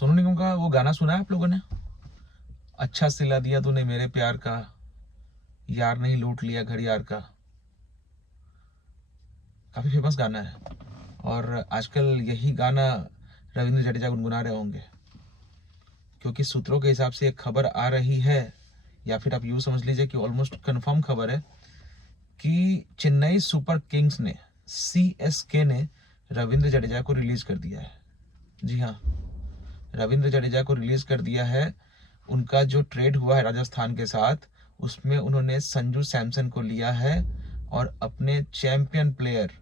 सोनू निगम का वो गाना सुना है आप लोगों ने? अच्छा सिला दिया तूने मेरे प्यार का, यार नहीं लूट लिया घर यार का। काफी फेमस गाना है और आजकल यही गाना रविंद्र जडेजा गुनगुना रहे होंगे, क्योंकि सूत्रों के हिसाब से एक खबर आ रही है, या फिर आप यूं समझ लीजिए कि ऑलमोस्ट कंफर्म खबर है कि चेन्नई सुपर किंग्स ने, सीएसके ने रविंद्र जडेजा को रिलीज कर दिया है। जी हाँ, रविंद्र जडेजा को रिलीज कर दिया है। उनका जो ट्रेड हुआ है राजस्थान के साथ, उसमें उन्होंने संजू सैमसन को लिया है और अपने चैंपियन प्लेयर,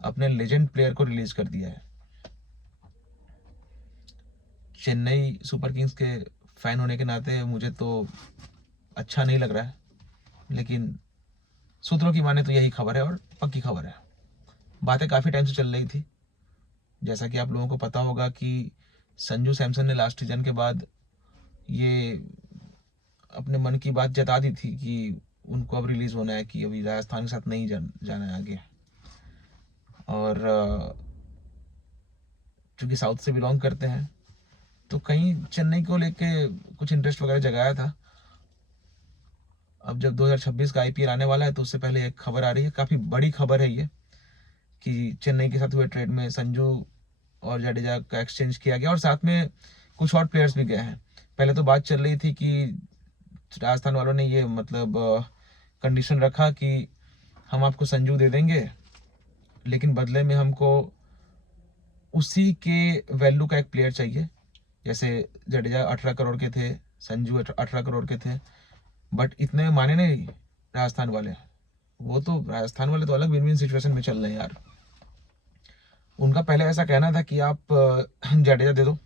अपने लेजेंड प्लेयर को रिलीज कर दिया है। चेन्नई सुपर किंग्स के फैन होने के नाते मुझे तो अच्छा नहीं लग रहा है, लेकिन सूत्रों की माने तो यही खबर है और पक्की खबर है। बातें काफ़ी टाइम से चल रही थी, जैसा कि आप लोगों को पता होगा कि संजू सैमसन ने लास्ट सीजन के बाद ये अपने मन की बात जता दी थी कि उनको अब रिलीज होना है, कि अभी राजस्थान के साथ नहीं जाना है आगे। और चूंकि साउथ से बिलोंग करते हैं तो कहीं चेन्नई को लेके कुछ इंटरेस्ट वगैरह जगाया था। अब जब 2026 का आईपीएल आने वाला है तो उससे पहले एक खबर आ रही है, काफ़ी बड़ी खबर है ये, कि चेन्नई के साथ हुए ट्रेड में संजू और जडेजा का एक्सचेंज किया गया और साथ में कुछ और प्लेयर्स भी गए हैं। पहले तो बात चल रही थी कि राजस्थान वालों ने ये मतलब कंडीशन रखा कि हम आपको संजू दे देंगे, लेकिन बदले में हमको उसी के वैल्यू का एक प्लेयर चाहिए। जैसे जडेजा 18 करोड़ के थे, संजू 18 करोड़ के थे, बट इतने माने नहीं राजस्थान वाले। वो तो राजस्थान वाले तो अलग विन विन सिचुएशन में चल रहे हैं यार। उनका पहले ऐसा कहना था कि आप जडेजा दे दो,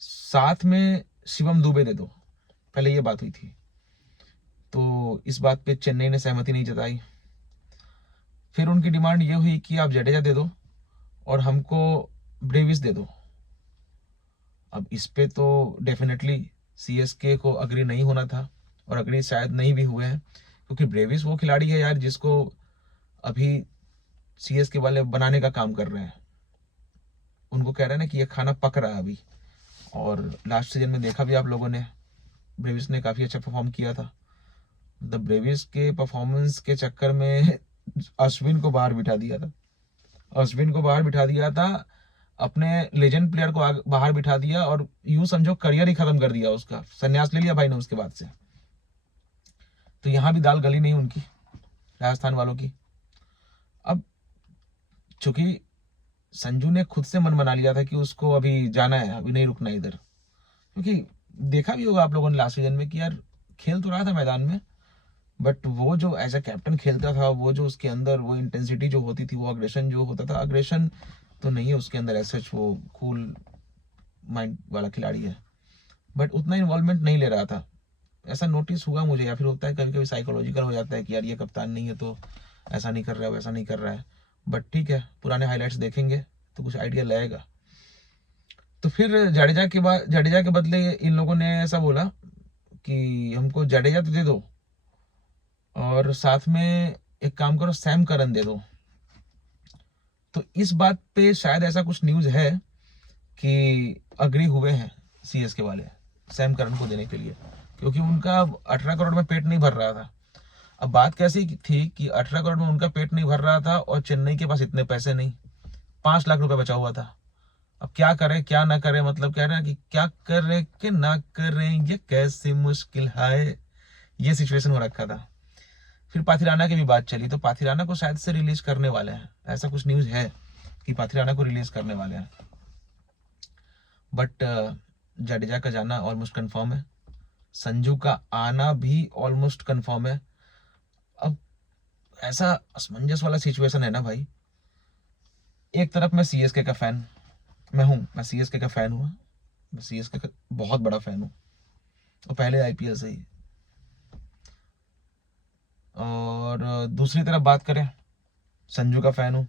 साथ में शिवम दुबे दे दो, पहले ये बात हुई थी। तो इस बात पे चेन्नई ने सहमति नहीं जताई। फिर उनकी डिमांड ये हुई कि आप जडेजा दे दो और हमको ब्रेविस दे दो। अब इस पे तो डेफिनेटली सीएसके को अग्री नहीं होना था और अग्री शायद नहीं भी हुए हैं, क्योंकि ब्रेविस वो खिलाड़ी है यार जिसको अभी सीएसके वाले बनाने का काम कर रहे हैं। उनको कह रहे हैं ना कि ये खाना पक रहा है अभी, और लास्ट सीजन में देखा भी आप लोगों ने, ब्रेविस ने काफ़ी अच्छा परफॉर्म किया था। द ब्रेविस के परफॉर्मेंस के चक्कर में अश्विन को बाहर बिठा दिया था, अश्विन को बाहर बिठा दिया था, अपने लेजेंड प्लेयर को बाहर बिठा दिया और यूं समझो करियर ही खत्म कर दिया उसका, संन्यास ले लिया भाई ने उसके बाद से। तो यहां भी दाल गली नहीं उनकी, राजस्थान वालों की। अब चूंकि संजू ने खुद से मन बना लिया था कि उसको अभी जाना है, अभी नहीं रुकना इधर, क्योंकि देखा भी होगा आप लोगों ने लास्ट सीजन में कि यार खेल तो रहा था मैदान में, बट वो जो एज अ कैप्टन खेलता था, वो जो उसके अंदर वो इंटेंसिटी जो होती थी, वो अग्रेशन जो होता था, अग्रेशन तो नहीं है उसके अंदर ऐसे, वो कूल माइंड वाला खिलाड़ी है, बट उतना इन्वॉल्वमेंट नहीं ले रहा था। ऐसा नोटिस हुआ मुझे, या फिर होता है कभी कभी साइकोलॉजिकल हो जाता है कि यार ये कप्तान नहीं है तो ऐसा नहीं कर रहा है, वैसा नहीं कर रहा है। बट ठीक है, पुराने हाईलाइट्स देखेंगे तो कुछ आइडिया लगेगा। तो फिर जडेजा के बदले इन लोगों ने ऐसा बोला कि हमको जडेजा तो दे दो और साथ में एक काम करो, सैम करन दे दो। तो इस बात पे शायद ऐसा कुछ न्यूज है कि अग्री हुए हैं सीएसके वाले सैम करन को देने के लिए, क्योंकि उनका 18 करोड़ में पेट नहीं भर रहा था। अब बात कैसी थी कि 18 करोड़ में उनका पेट नहीं भर रहा था और चेन्नई के पास इतने पैसे नहीं, 5 लाख रुपए बचा हुआ था। अब क्या करें क्या ना करें, मतलब कह रहे हैं कि क्या करें कि ना करें, ये कैसी मुश्किल है, ये सिचुएशन हो रखा था। फिर पाथिराना की भी बात चली, तो पाथिराना को शायद से रिलीज करने वाले हैं, ऐसा कुछ न्यूज है कि पाथिराना को रिलीज करने वाले हैं। बट जडेजा का जाना ऑलमोस्ट कंफर्म है, संजू का आना भी ऑलमोस्ट कंफर्म है। अब ऐसा असमंजस वाला सिचुएशन है ना भाई, एक तरफ मैं सीएसके का फैन, मैं सीएसके का फैन हूँ, मैं सीएसके का बहुत बड़ा फैन हूँ और पहले आईपीएल से ही। और दूसरी तरफ बात करें, संजू का फैन हूँ,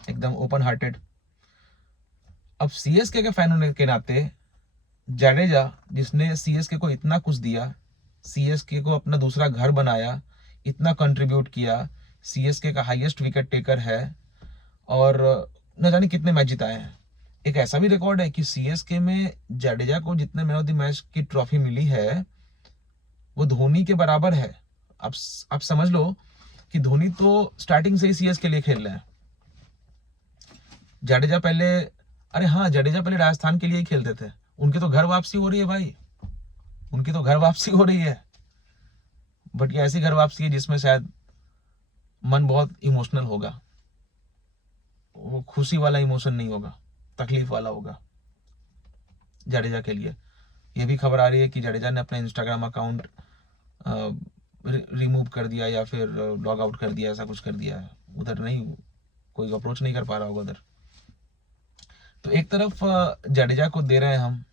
एकदम ओपन हार्टेड। अब सीएसके के फैन होने के नाते जडेजा, जिसने सीएसके को इतना कुछ दिया, सीएसके को अपना दूसरा घर बनाया, इतना कंट्रीब्यूट किया, सीएसके का हाईएस्ट विकेट टेकर है और न जाने कितने मैच जिताए हैं, एक ऐसा भी रिकॉर्ड है कि सीएसके में जडेजा को जितने मैन ऑफ द मैच की ट्रॉफी मिली है वो धोनी के बराबर है। आप समझ लो कि धोनी तो स्टार्टिंग से ही सीएस के लिए खेल रहे हैं। जडेजा पहले, अरे हाँ, जडेजा पहले राजस्थान के लिए ही खेलते थे। उनकी तो घर वापसी हो रही है भाई, उनकी तो घर वापसी हो रही है। बट ये ऐसी घर वापसी है जिसमें शायद मन बहुत इमोशनल होगा, वो खुशी वाला इमोशन नहीं होगा, तकलीफ वाला होगा जडेजा के लिए। ये भी खबर आ रही है कि जडेजा ने अपना इंस्टाग्राम अकाउंट रिमूव कर दिया या फिर लॉग आउट कर दिया, ऐसा कुछ कर दिया है। उधर नहीं, कोई अप्रोच नहीं कर पा रहा होगा उधर। तो एक तरफ जडेजा को दे रहे हैं हम,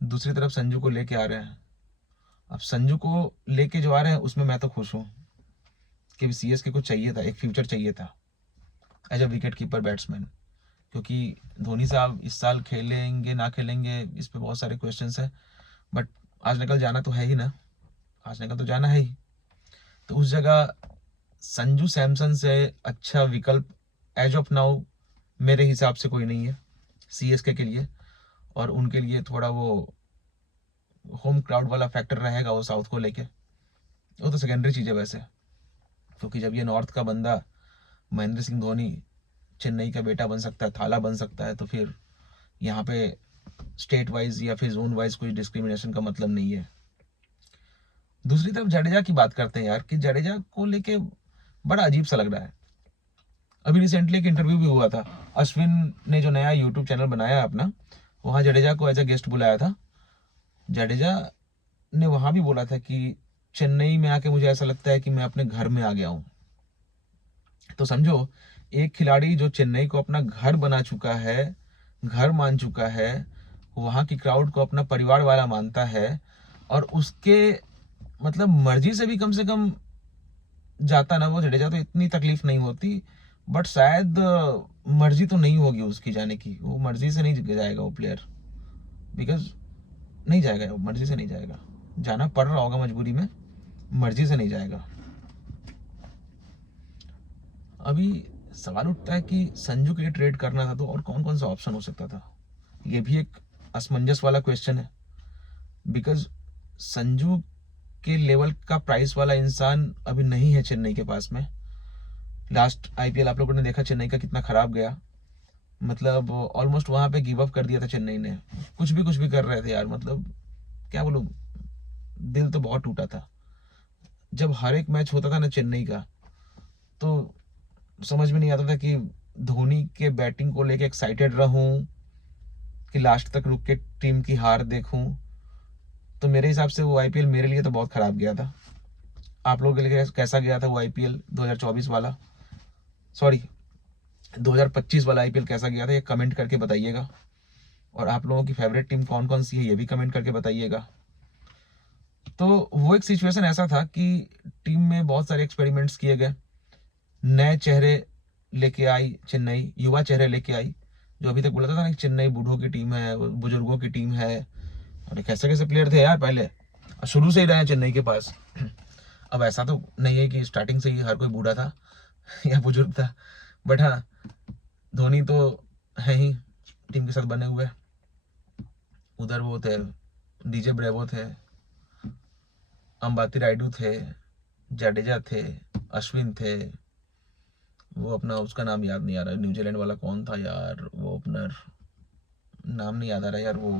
दूसरी तरफ संजू को लेके आ रहे हैं। अब संजू को लेके जो आ रहे हैं उसमें मैं तो खुश हूँ कि सीएसके को चाहिए था, एक फ्यूचर चाहिए था as a wicket keeper batsman, क्योंकि धोनी साहब इस साल खेलेंगे ना खेलेंगे इस पे बहुत सारे क्वेश्चंस हैं। बट आज निकल जाना तो है ही ना, आज निकल तो जाना है ही। तो उस जगह संजू सैमसन से अच्छा विकल्प एज ऑफ नाउ मेरे हिसाब से कोई नहीं है सीएसके के लिए। और उनके लिए थोड़ा वो होम क्राउड वाला फैक्टर रहेगा वो साउथ को लेके, वो तो सेकेंडरी चीज़ है वैसे। क्योंकि जब ये नॉर्थ का बंदा महेंद्र सिंह धोनी चेन्नई का बेटा बन सकता है, थाला बन सकता है, तो फिर यहाँ पे स्टेट वाइज या फिर जोन वाइज कोई डिस्क्रिमिनेशन का मतलब नहीं है। दूसरी तरफ जडेजा की बात करते हैं यार, कि जडेजा को लेके बड़ा अजीब सा लग रहा है। अभी रिसेंटली एक इंटरव्यू भी हुआ था, अश्विन ने जो नया यूट्यूब चैनल बनाया है अपना, वहाँ जडेजा को एज अ गेस्ट बुलाया था। जडेजा ने वहाँ भी बोला था कि चेन्नई में आके मुझे ऐसा लगता है कि मैं अपने घर में आ गया हूँ। तो समझो, एक खिलाड़ी जो चेन्नई को अपना घर बना चुका है, घर मान चुका है, वहाँ की क्राउड को अपना परिवार वाला मानता है, और उसके मतलब मर्जी से भी कम से कम जाता ना वो जडेजा, तो इतनी तकलीफ नहीं होती। बट शायद मर्जी तो नहीं होगी उसकी जाने की, वो मर्जी से नहीं जाएगा वो प्लेयर, बिकॉज नहीं जाएगा, वो मर्जी से नहीं जाएगा, जाना पड़ रहा होगा मजबूरी में, मर्जी से नहीं जाएगा। अभी सवाल उठता है कि संजू के लिए ट्रेड करना था तो और कौन कौन सा ऑप्शन हो सकता था। ये भी एक असमंजस वाला क्वेश्चन है, बिकॉज संजू के लेवल का प्राइस वाला इंसान अभी नहीं है चेन्नई के पास में। लास्ट आईपीएल आप लोगों ने देखा चेन्नई का कितना खराब गया, मतलब ऑलमोस्ट वहां पे गिव अप कर दिया था चेन्नई ने, कुछ भी कर रहे थे यार, मतलब क्या बोलूं, दिल तो बहुत टूटा था। जब हर एक मैच होता था ना चेन्नई का, तो समझ में नहीं आता था कि धोनी के बैटिंग को लेके एक्साइटेड रहूं कि लास्ट तक रुक के टीम की हार देखूं। तो मेरे हिसाब से वो आईपीएल मेरे लिए तो बहुत खराब गया था। आप लोगों के लिए कैसा गया था वो आईपीएल 2024 वाला, सॉरी 2025 वाला आईपीएल कैसा गया था, ये कमेंट करके बताइएगा। और आप लोगों की फेवरेट टीम कौन कौन सी है ये भी कमेंट करके बताइएगा। तो वो एक सिचुएशन ऐसा था कि टीम में बहुत सारे एक्सपेरिमेंट्स किए गए, नए चेहरे लेके आई चेन्नई, युवा चेहरे लेके आई। जो अभी तक बोला था ना कि चेन्नई बूढ़ों की टीम है, बुजुर्गों की टीम है, अरे कैसे कैसे प्लेयर थे यार पहले, शुरू से ही रहे चेन्नई के पास। अब ऐसा तो नहीं है कि स्टार्टिंग से ही हर कोई बूढ़ा था या बुजुर्ग था, बट हाँ, धोनी तो है ही टीम के साथ बने हुए। उधर वो थे, डीजे ब्रेवो थे, अंबाती रायडू थे, जडेजा थे, अश्विन थे, वो अपना उसका नाम याद नहीं आ रहा, न्यूजीलैंड वाला कौन था यार, वो ओपनर नाम नहीं याद आ रहा यार, वो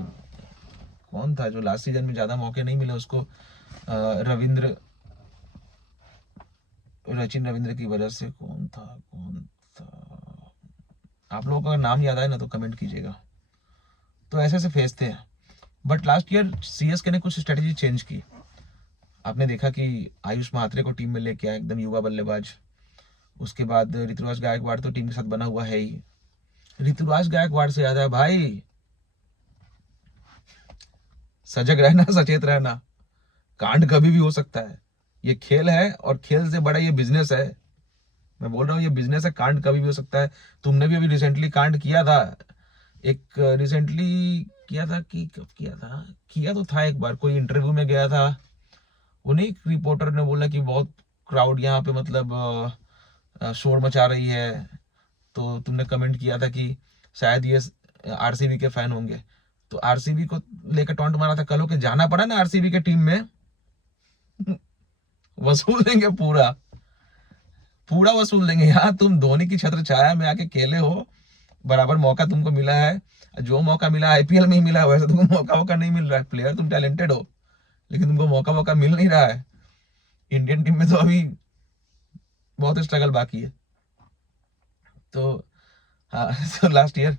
कौन था जो लास्ट सीजन में ज्यादा मौके नहीं मिले उसको, रचिन रविंद्र की वजह से, कौन था। आप लोगों को अगर नाम याद आए ना तो कमेंट कीजिएगा। तो ऐसे ऐसे फेस थे, बट लास्ट ईयर सीएसके ने कुछ स्ट्रेटेजी चेंज की। आपने देखा कि आयुष महात्रे को टीम में लेके आया, एकदम युवा बल्लेबाज। उसके बाद ऋतुराज गायकवाड़ तो टीम के साथ बना हुआ है ही। ऋतुराज गायकवाड़ से याद है भाई, सजग रहना, सचेत रहना, कांड कभी भी हो सकता है। ये खेल है और खेल से बड़ा ये बिजनेस है। मैं बोल रहा हूँ ये बिजनेस है, कांड कभी भी हो सकता है। तुमने भी अभी रिसेंटली कांड किया था, एक रिसेंटली किया था कि कब किया था, किया तो था एक बार, कोई इंटरव्यू में गया था, उन्हीं एक रिपोर्टर ने बोला कि बहुत क्राउड यहाँ पे मतलब शोर मचा रही है, तो तुमने कमेंट किया था कि शायद ये आरसीबी के फैन होंगे, तो आरसीबी को लेकर टॉन्ट मारा था, कल होके जाना पड़ा ना आरसीबी के टीम में, वसूल देंगे पूरा पूरा वसूल देंगे। यहाँ तुम धोनी की छत्र छाया में आके खेले हो, बराबर मौका तुमको मिला है, जो मौका मिला आईपीएल में ही मिला है, वैसे तुमको मौका नहीं मिल रहा है। प्लेयर तुम टैलेंटेड हो, लेकिन तुमको मौका मिल नहीं रहा है। इंडियन टीम में तो अभी बहुत स्ट्रगल बाकी है। तो हाँ, तो लास्ट ईयर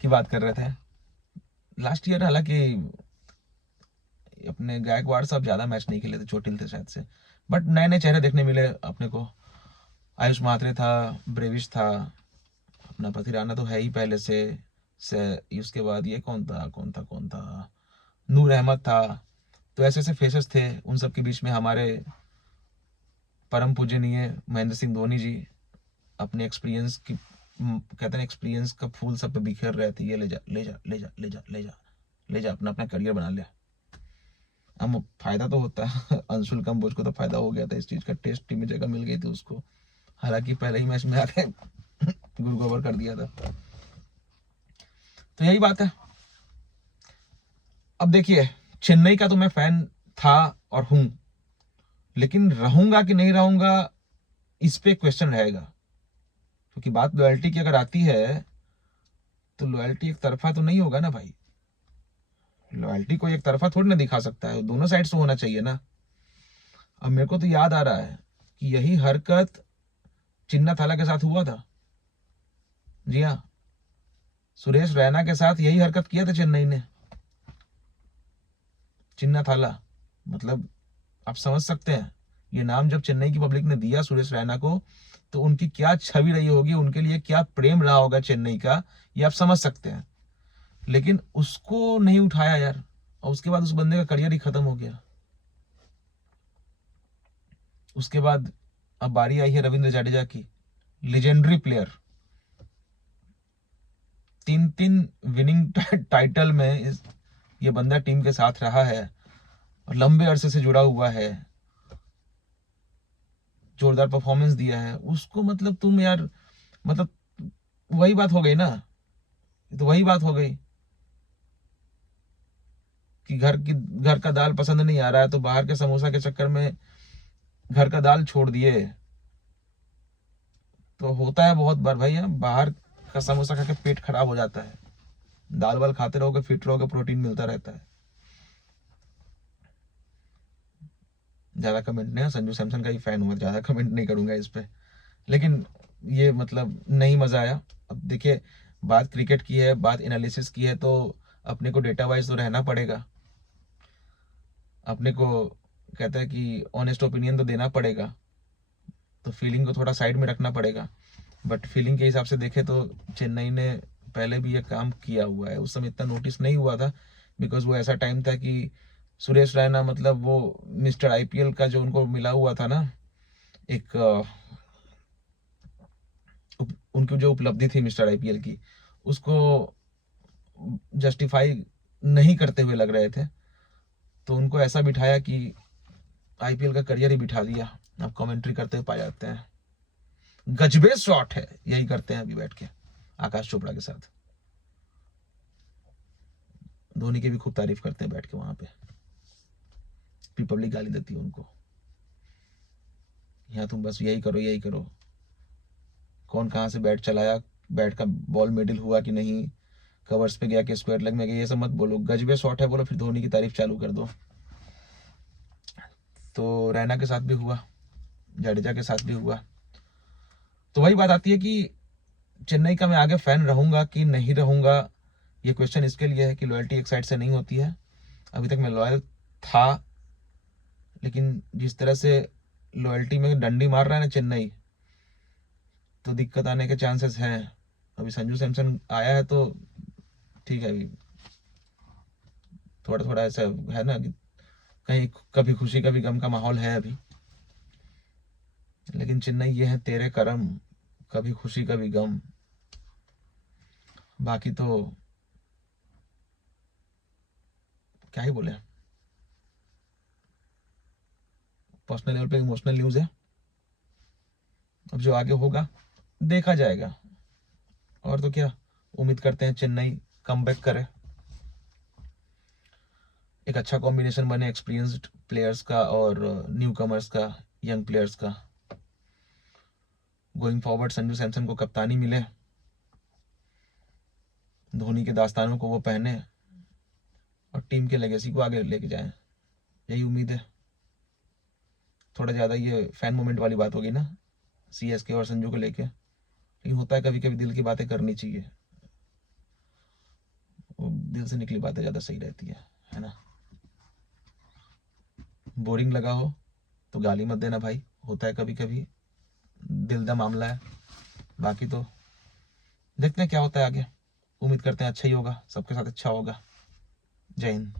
की बात कर रहे थे। लास्ट ईयर हालांकि अपने गायकवाड़ साहब ज्यादा मैच नहीं खेले थे, चोटिल थे शायद से, बट नए नए चेहरे देखने मिले अपने को। आयुष म्हात्रे था, ब्रेविश था, अपना पति राणा तो है ही पहले से उसके बाद ये कौन था, नूर अहमद था। तो ऐसे ऐसे फेसेस थे, उन सब के बीच में हमारे परम पूजनीय महेंद्र सिंह धोनी जी अपने एक्सपीरियंस की, कहते हैं एक्सपीरियंस का फूल सब पे बिखेर रहे थे, ये ले जा ले जा ले जा ले जा ले जा ले जा, अपना अपना करियर बना लिया। अब फायदा तो होता है, अंशुल कंबोज को तो फायदा हो गया था इस चीज का, टेस्ट टीम में जगह मिल गई थी उसको, हालांकि पहले ही मैच में आके गुरु गोबर कर दिया था। तो यही बात है। अब देखिए, चेन्नई का तो मैं फैन था और हूं, लेकिन रहूंगा कि नहीं रहूंगा इस पे क्वेश्चन रहेगा, क्योंकि बात लॉयल्टी की अगर आती है तो लॉयल्टी एक तरफा तो नहीं होगा ना भाई। लॉयल्टी को एक तरफा थोड़ी ना दिखा सकता है, दोनों साइड से होना चाहिए ना। अब मेरे को तो याद आ रहा है कि यही हरकत चिन्ना थाला के साथ हुआ था। जी हाँ, सुरेश रैना के साथ यही हरकत किया था चेन्नई ने। चिन्ना थाला मतलब आप समझ सकते हैं, ये नाम जब चेन्नई की पब्लिक ने दिया सुरेश रैना को, तो उनकी क्या छवि रही होगी, उनके लिए क्या प्रेम रहा होगा चेन्नई का, ये आप समझ सकते हैं। लेकिन उसको नहीं उठाया यार, और उसके बाद उस बंदे का करियर ही खत्म हो गया। उसके बाद अब बारी आई है रविंद्र जडेजा की, लेजेंडरी प्लेयर, 3 विनिंग टाइटल में ये बंदा टीम के साथ रहा है और लंबे अरसे से जुड़ा हुआ है, जोरदार परफॉर्मेंस दिया है उसको। मतलब तुम यार, मतलब वही बात हो गई ना, तो वही बात हो गई कि घर का दाल पसंद नहीं आ रहा है, तो बाहर के समोसा के चक्कर में घर का दाल छोड़ दिए। तो होता है बहुत बार भाई, बाहर का समोसा खा के पेट खराब हो जाता है, दाल वाल खाते रहोगे फिट रहोगे, प्रोटीन मिलता रहता है। ज्यादा कमेंट नहीं, संजू सैमसन का ही फैन हूँ, ज्यादा कमेंट नहीं करूंगा इस पे, लेकिन ये मतलब नहीं मजा आया। अब देखिए, बात क्रिकेट की है, बात एनालिसिस की है, तो अपने को डेटा वाइज तो रहना पड़ेगा, अपने को कहते हैं कि ऑनेस्ट ओपिनियन तो देना पड़ेगा, तो फीलिंग को थोड़ा साइड में रखना पड़ेगा। बट फीलिंग के हिसाब से देखे तो चेन्नई ने पहले भी ये काम किया हुआ है, उस समय इतना नोटिस नहीं हुआ था, बिकॉज वो ऐसा टाइम था कि सुरेश रैना मतलब वो मिस्टर आईपीएल का जो उनको मिला हुआ था ना, एक उनकी जो उपलब्धि थी मिस्टर आईपीएल की, उसको जस्टिफाई नहीं करते हुए लग रहे थे, तो उनको ऐसा बिठाया कि आईपीएल का करियर ही बिठा दिया। आप कमेंट्री करते हुए पाए जाते हैं, गजबे शॉट है, यही करते हैं अभी बैठ के आकाश चोपड़ा के साथ। धोनी की भी खूब तारीफ करते हैं बैठ के वहां पे, पब्लिक गाली देती है उनको, यहाँ तुम बस यही करो यही करो, कौन कहाँ से बैट चलाया, बैट का बॉल मिडिल हुआ कि नहीं, कवर्स पे गया कि स्क्वायर लेग में गया, ये सब मत बोलो, गजबे शॉट है बोलो, फिर धोनी की तारीफ चालू कर दो। तो रैना के साथ भी हुआ, जडेजा के साथ भी हुआ। तो वही बात आती है कि चेन्नई का मैं आगे फैन रहूंगा कि नहीं रहूंगा, ये क्वेश्चन इसके लिए है कि लॉयल्टी एक साइड से नहीं होती है। अभी तक मैं लॉयल था, लेकिन जिस तरह से लॉयल्टी में डंडी मार रहा है ना चेन्नई, तो दिक्कत आने के चांसेस हैं। अभी संजू सैमसन आया है तो ठीक है, अभी थोड़ा थोड़ा ऐसा है ना कि कहीं कभी खुशी कभी गम का माहौल है अभी, लेकिन चेन्नई ये है तेरे करम, कभी खुशी कभी गम, बाकी तो क्या ही बोले। पर्सनल लेवल पे इमोशनल न्यूज है, अब जो आगे होगा देखा जाएगा। और तो क्या, उम्मीद करते हैं चेन्नई कमबैक करे, एक अच्छा कॉम्बिनेशन बने एक्सपीरियंस्ड प्लेयर्स का और न्यू कमर्स का, यंग प्लेयर्स का। गोइंग फॉरवर्ड संजू सैमसन को कप्तानी मिले, धोनी के दास्तानों को वो पहने और टीम के लेगेसी को आगे लेके जाएं, यही उम्मीद है। थोड़ा ज़्यादा ये फैन मोमेंट वाली बात होगी ना CSK और संजू को लेके, लेकिन होता है कभी कभी दिल की बातें करनी चाहिए, वो दिल से निकली बातें ज़्यादा सही रहती है ना। बोरिंग लगा हो तो गाली मत देना भाई, होता है कभी कभी, दिल का मामला है। बाकी तो देखते हैं क्या होता है आगे, उम्मीद करते हैं अच्छा ही होगा, सबके साथ अच्छा होगा। जय हिंद।